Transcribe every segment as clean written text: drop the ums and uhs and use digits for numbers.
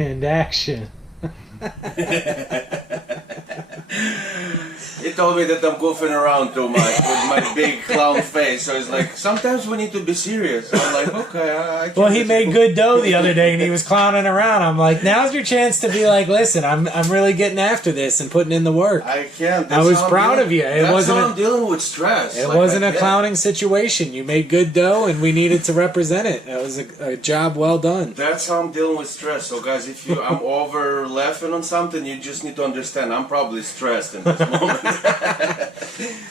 And action. He told me that I'm goofing around too much with my big clown face. So he's like, sometimes we need to be serious. I'm like, okay. I can Well, he made good dough the other day, and he was clowning around. I'm like, now's your chance to be like, listen, I'm really getting after this and putting in the work. I can't. I was proud of you. It That's wasn't how I'm dealing with stress. It Like, wasn't I a can't. clowning situation. You made good dough, and we needed to represent it. That was a job well done. That's how I'm dealing with stress. So guys, if I'm over laughing on something, you just need to understand I'm probably stressed in this moment.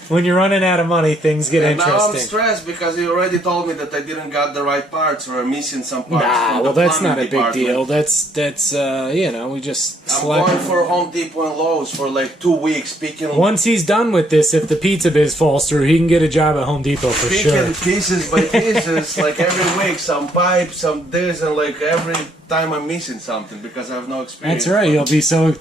When you're running out of money, things get And now I'm interesting. stressed because he already told me that I didn't got the right parts or I'm missing some parts. Nah, from well, the that's not plumbing a big department. deal. That's you know, we just I'm select. going for Home Depot and Lowe's for like 2 weeks picking Once he's done with this, if the pizza biz falls through, he can get a job at Home Depot for sure. pieces by pieces, like every week, some pipe, some this, and like every time I'm missing something because I have no experience. That's right.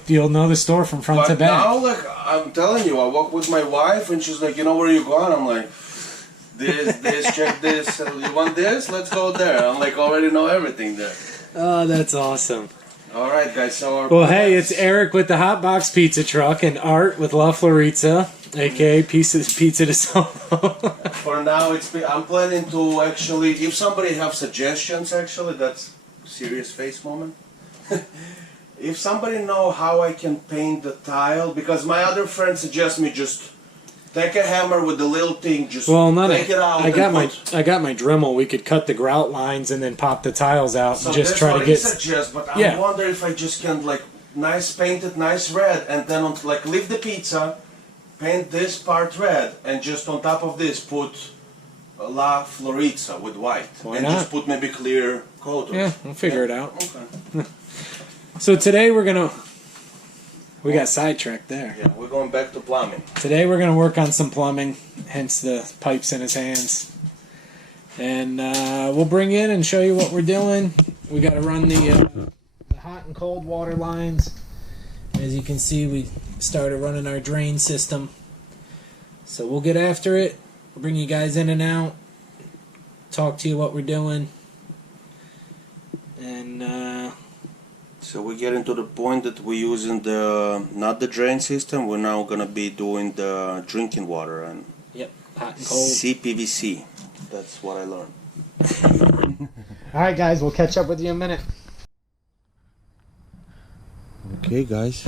You'll know the store from front to But back. now, like I'm telling you, I walk with my wife and she's like, you know where you going? I'm like, this, check this. You want this? Let's go there. I'm like, already know everything there. Oh, that's awesome. All right, guys. So Well, hey, it's Eric with the Hot Box Pizza Truck and Art with La Florizza, aka Pizza de Solo. for now, I'm planning to actually, if somebody have suggestions, actually, that's serious face moment. If somebody know how I can paint the tile, because my other friend suggests me just take a hammer with the little thing, just take it out. I got my Dremel. We could cut the grout lines and then pop the tiles out So and just that's try what to he get. suggests, but Yeah. I wonder if I just can like paint it nice red, and then like leave the pizza, paint this part red, and just on top of this put La Florizza with white, Why and not? just put maybe clear coat. Yeah, we'll figure it out. Okay. So today we got sidetracked there. Yeah, we're going back to plumbing. Today we're gonna work on some plumbing, hence the pipes in his hands. And we'll bring in and show you what we're doing. We got to run the hot and cold water lines. As you can see, we started running our drain system. So we'll get after it, bring you guys in and out, talk to you what we're doing. And So we're getting to the point that we're using not the drain system, we're now gonna be doing the drinking water and yep, hot and cold. CPVC. That's what I learned. Alright guys, we'll catch up with you in a minute. Okay guys,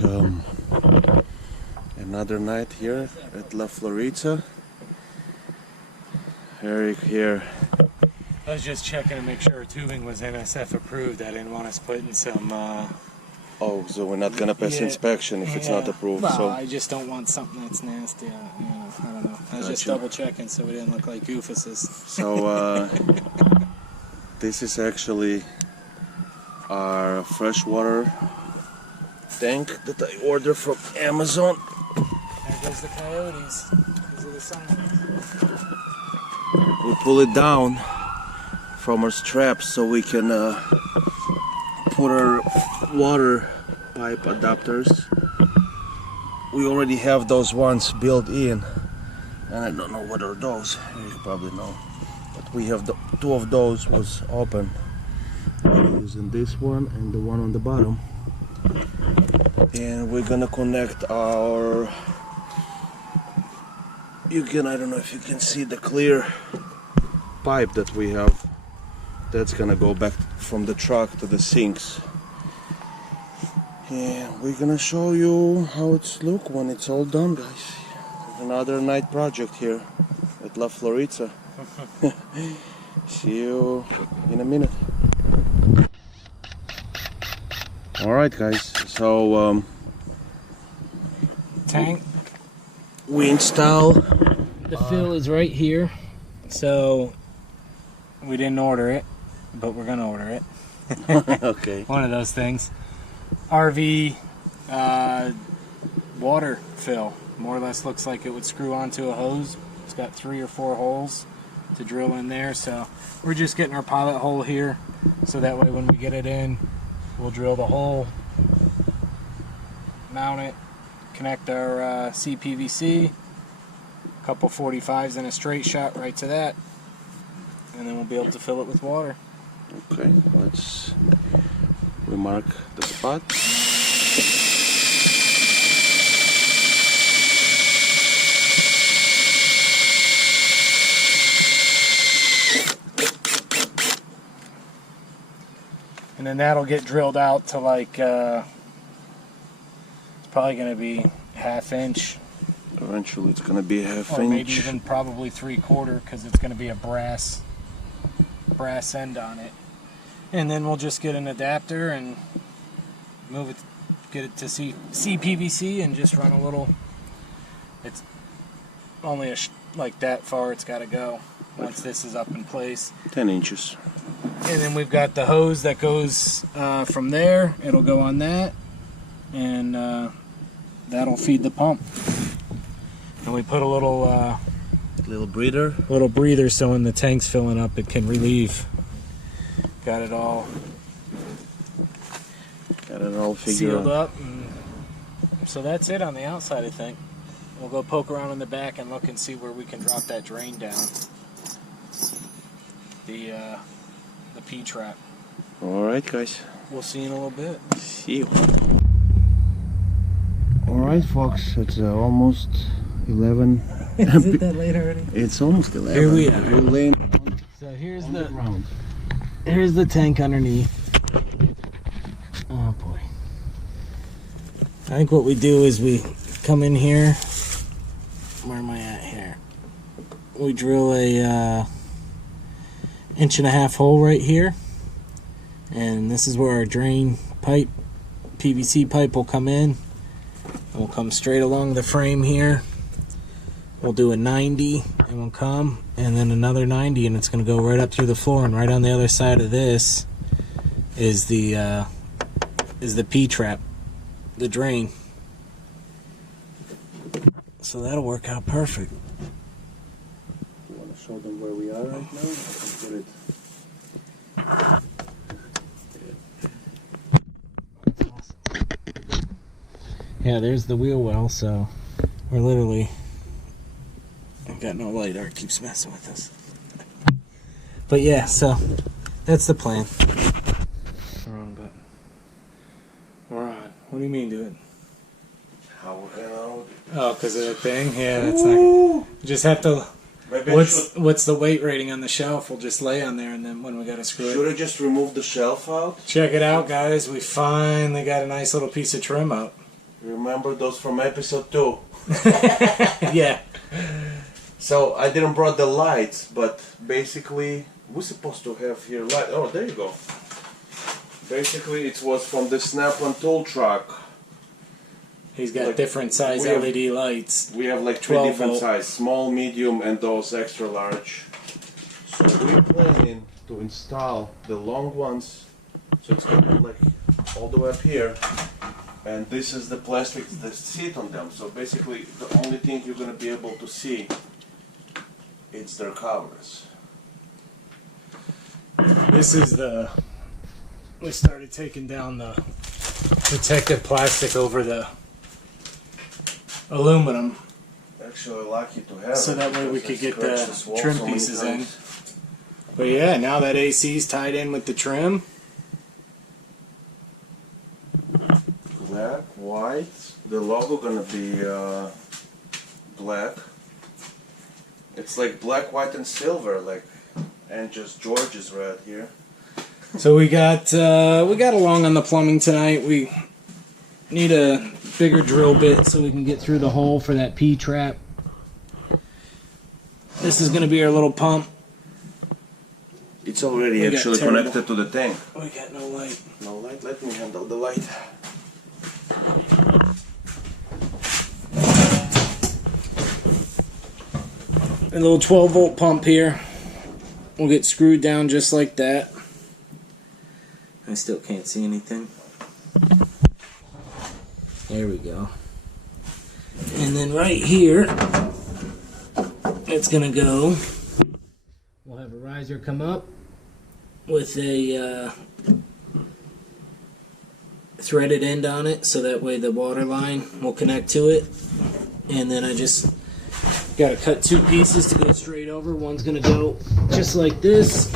another night here at La Florizza. Eric here. I was just checking to make sure our tubing was NSF approved. I didn't want us putting some Oh, so we're not gonna pass Yeah. inspection if it's not approved. Well, So I just don't want something that's nasty. I don't know. I was just Gotcha. double checking so we didn't look like goofuses. So this is actually our freshwater tank that I ordered from Amazon. There goes the coyotes. These are the signs. We pull it down from our straps so we can put our water pipe adapters. We already have those ones built in, and I don't know what are those. You probably know, but we have two of those was open. We're using this one and the one on the bottom, and we're gonna connect our. I don't know if you can see the clear pipe that we have. That's gonna go back from the truck to the sinks. And we're gonna show you how it's look when it's all done, guys. Another night project here at La Florizza. See you in a minute. Alright guys, so Tank. we install. The fill is right here. So we didn't order it, but we're gonna order it. Okay. One of those things. RV water fill. More or less looks like it would screw onto a hose. It's got 3 or 4 holes to drill in there. So we're just getting our pilot hole here. So that way when we get it in, we'll drill the hole, mount it, connect our CPVC, a couple 45s and a straight shot right to that, and then we'll be able to fill it with water. Okay, We mark the spot. And then that'll get drilled out to like, it's probably going to be 1/2 inch. Eventually it's gonna be 1/2 Or inch. maybe even probably 3/4, because it's going to be a brass end on it. And then we'll just get an adapter and move it, get it to CPVC and just run a little. It's only like that far it's got to go once this is up in place. 10 inches. And then we've got the hose that goes from there. It'll go on that, and that'll feed the pump. And we put a little breather, so when the tank's filling up, it can relieve. Got it all figured sealed out. up. And so that's it on the outside, I think. We'll go poke around in the back and look and see where we can drop that drain down. The P-trap. Alright guys. We'll see you in a little bit. See you. Alright folks, it's almost 11. Is it that late already? It's almost 11. Here we are. We're laying So here's on the ground. Here's the tank underneath. Oh boy. I think what we do is we come in here. Where am I at here? We drill a 1.5-inch hole right here. And this is where our drain pipe, PVC pipe, will come in. We'll come straight along the frame here. We'll do a 90 and we'll come, and then another 90, and it's going to go right up through the floor. And right on the other side of this is the P-trap, the drain. So that'll work out perfect. You want to show them where we are right now? I can put it. Yeah, there's the wheel well, so we're literally... I've got no light, Art keeps messing with us. But yeah, so that's the plan. Wrong button. We're on. What do you mean, do it? How we're gonna... Oh, because of the thing? Yeah, that's not... You just have to... Maybe What's the weight rating on the shelf? We'll just lay on there, and then when we gotta screw should it... I just remove the shelf out? Check it out, guys. We finally got a nice little piece of trim out. Remember those from episode 2? Yeah. So I didn't brought the lights, but basically we're supposed to have here light. Oh, there you go. Basically, it was from the Snap-on tool truck. He's got Like, different size we have- LED lights. We have like 3 12 different volt. sizes: small, medium, and those extra large. So we're planning to install the long ones. So it's gonna be like all the way up here. And this is the plastic that sit on them. So basically, the only thing you're gonna be able to see it's their covers. This is we started taking down the protective plastic over the aluminum, Actually, lucky to have so it that way we because could I get scratched the this wall trim so many pieces in. times. But yeah, now that AC's tied in with the trim, Black, white. The logo gonna be black. It's like black, white, and silver, like, and just George's red here. so we got along on the plumbing tonight. We need a bigger drill bit so we can get through the hole for that P-trap. This is going to be our little pump. It's already We got actually terrible- connected to the tank. We got no light. No light. Let me handle the light. A little 12-volt pump here. We'll get screwed down just like that. I still can't see anything. There we go. And then right here, it's gonna go. We'll have a riser come up with a threaded end on it, so that way the water line will connect to it. And then I just gotta cut 2 pieces to go straight over. One's gonna go just like this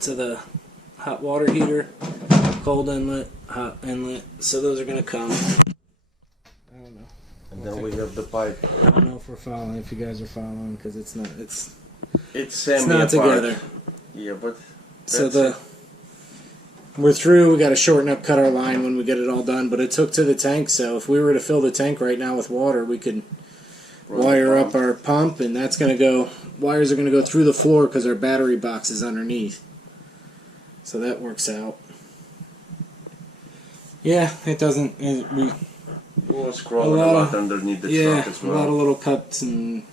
to the hot water heater, cold inlet, hot inlet. So those are gonna come. I don't know. And then we have the pipe. I don't know if we're following. If you guys are following, because it's not. It's It's not together. Yeah, but So we're through. We got to shorten up, cut our line when we get it all done. But it's hooked to the tank. So if we were to fill the tank right now with water, we could wire up our pump, and that's gonna go. Wires are gonna go through the floor because our battery box is underneath. So that works out. Yeah, it doesn't. we'll scroll a lot underneath the truck as well. A lot of little cuts and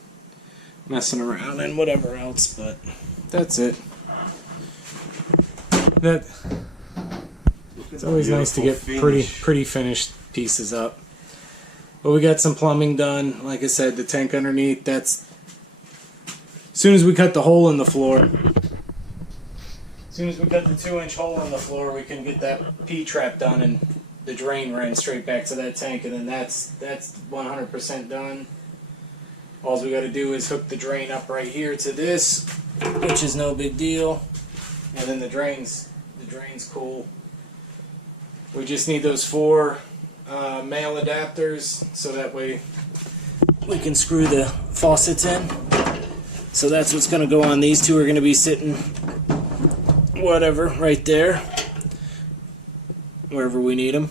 messing around and whatever else, but that's it. It's always nice to get pretty finished pieces up. But we got some plumbing done. Like I said, the tank underneath. That's as soon as we cut the hole in the floor. As soon as we cut the 2-inch hole in the floor, we can get that P-trap done and the drain ran straight back to that tank, and then that's 100% done. All we got to do is hook the drain up right here to this, which is no big deal, and then the drain's cool. We just need those 4 male adapters so that way we can screw the faucets in. So that's what's going to go on. These 2 are going to be sitting whatever right there, wherever we need them,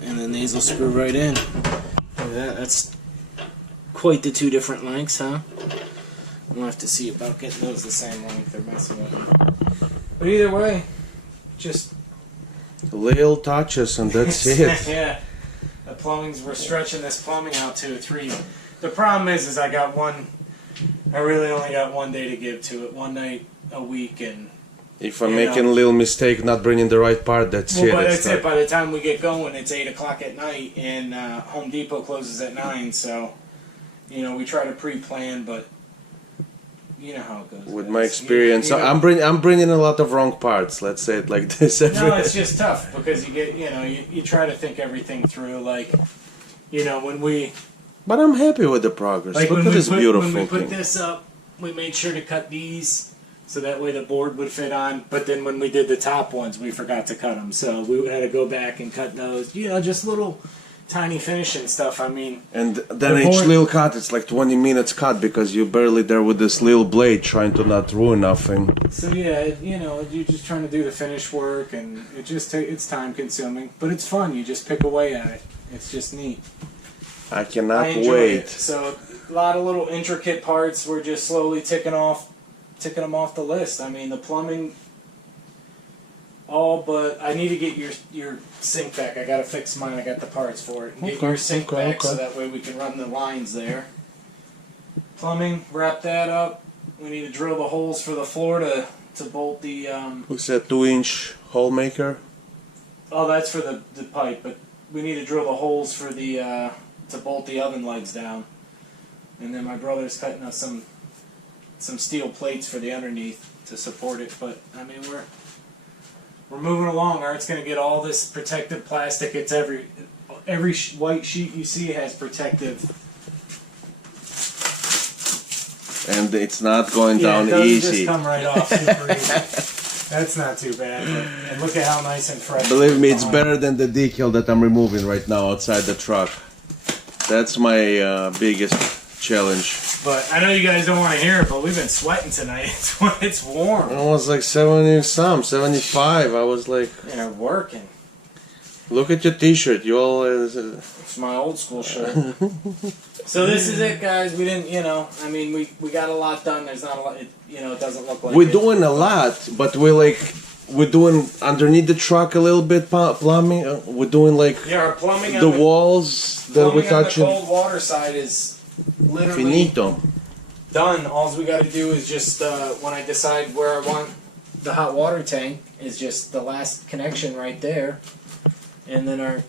and then these will screw right in. Look at that. That's quite the 2 different lengths, huh? We'll have to see about getting those the same length. They're messing with them. But either way, just little touches and that's it. yeah. The plumbing's, we're stretching this plumbing out to 3. The problem is I got one. I really only got 1 day to give to it. 1 night a week, and if I'm making a little mistake, not bringing the right part, that's it. But that's it. By the time we get going, it's 8 o'clock at night, and Home Depot closes at 9. So, we try to pre-plan, but you know how it goes. With my experience, I'm bringing a lot of wrong parts. Let's say it like this. No, it's just tough because you get, you try to think everything through. Like, when we. But I'm happy with the progress. Like Look at this beautiful When we thing. put this up, we made sure to cut these so that way the board would fit on. But then when we did the top ones, we forgot to cut them. So we had to go back and cut those. Just little tiny finishing stuff. I mean. And then each little cut, it's like 20 minutes cut because you're barely there with this little blade trying to not ruin nothing. So yeah, you're just trying to do the finish work, and it's time consuming, but it's fun. You just pick away at it. It's just neat. I cannot enjoy wait. it. So a lot of little intricate parts. We're just slowly ticking them off the list. I mean, the plumbing, but I need to get your sink back. I gotta fix mine. I got the parts for it. And get your sink back so that way we can run the lines there. Plumbing, wrap that up. We need to drill the holes for the floor to bolt the. Who's that 2-inch hole maker? Oh, that's for the pipe, but we need to drill the holes for the to bolt the oven legs down. And then my brother's cutting us some steel plates for the underneath to support it. But I mean, we're moving along. Art's gonna get all this protective plastic. It's every white sheet you see has protective. And it's not going down it doesn't easy. Just come right off super easy. That's not too bad. And look at how nice and fresh. Believe me, it's better than the decal that I'm removing right now outside the truck. That's my biggest challenge. But I know you guys don't want to hear it, but we've been sweating tonight. It's warm. It was like 75. I was like, working. Look at your T-shirt. You all. It's my old school shirt. So this is it, guys. We didn't, I mean, we got a lot done. There's not a lot. It doesn't look like we're doing a lot, but we're doing underneath the truck a little bit plumbing. We're doing our plumbing. The walls that we're touching. The cold water side is literally finito. Done. All we got to do is just when I decide where I want the hot water tank is just the last connection right there, and then our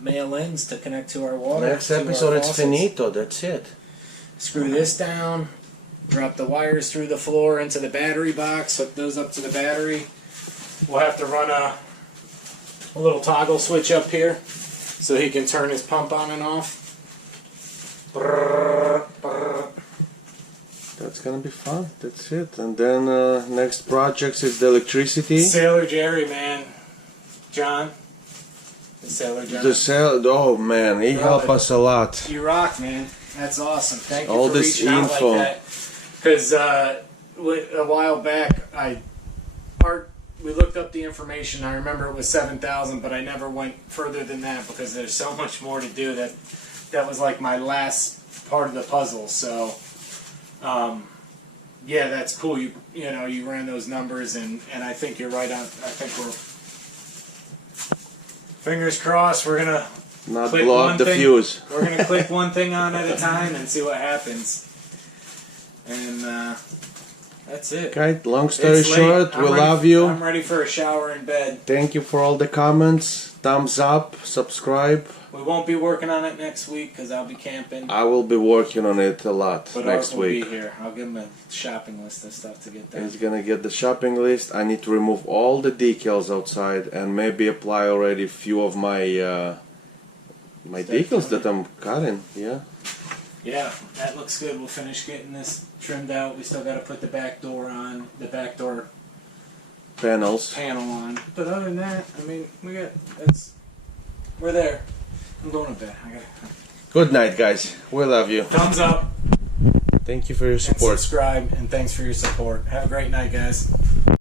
male ends to connect to our water. Next episode it's finito. That's it. Screw this down. Drop the wires through the floor into the battery box. Hook those up to the battery. We'll have to run a little toggle switch up here so he can turn his pump on and off. That's gonna be fun. That's it. And then next projects is the electricity. Sailor Jerry, man. John. The Sailor John. Oh man, he helped us a lot. You rock, man. That's awesome. Thank you All for this reaching out info. like that. Because a while back, we looked up the information. I remember it was 7,000, but I never went further than that because there's so much more to do. That was like my last part of the puzzle. So, yeah, that's cool. You ran those numbers, and I think you're right on. I think we're fingers crossed. We're gonna Not click blow one up the thing. fuse. We're gonna click one thing on at a time and see what happens. And that's it. Okay, long story It's late. short, I'm we ready- love you. I'm ready for a shower in bed. Thank you for all the comments. Thumbs up, subscribe. We won't be working on it next week because I'll be camping. I will be working on it a lot But next Art will week. be here. I'll give him a shopping list of stuff to get done. He's gonna get the shopping list. I need to remove all the decals outside and maybe apply already a few of my my Start decals trimming. that I'm cutting. Yeah. Yeah, that looks good. We'll finish getting this trimmed out. We still got to put the back door on, the back door Panels. panel on. But other than that, I mean, we're there. I'm going to bed. Good night, guys. We love you. Thumbs up Thank you for your and support. subscribe, and thanks for your support. Have a great night, guys.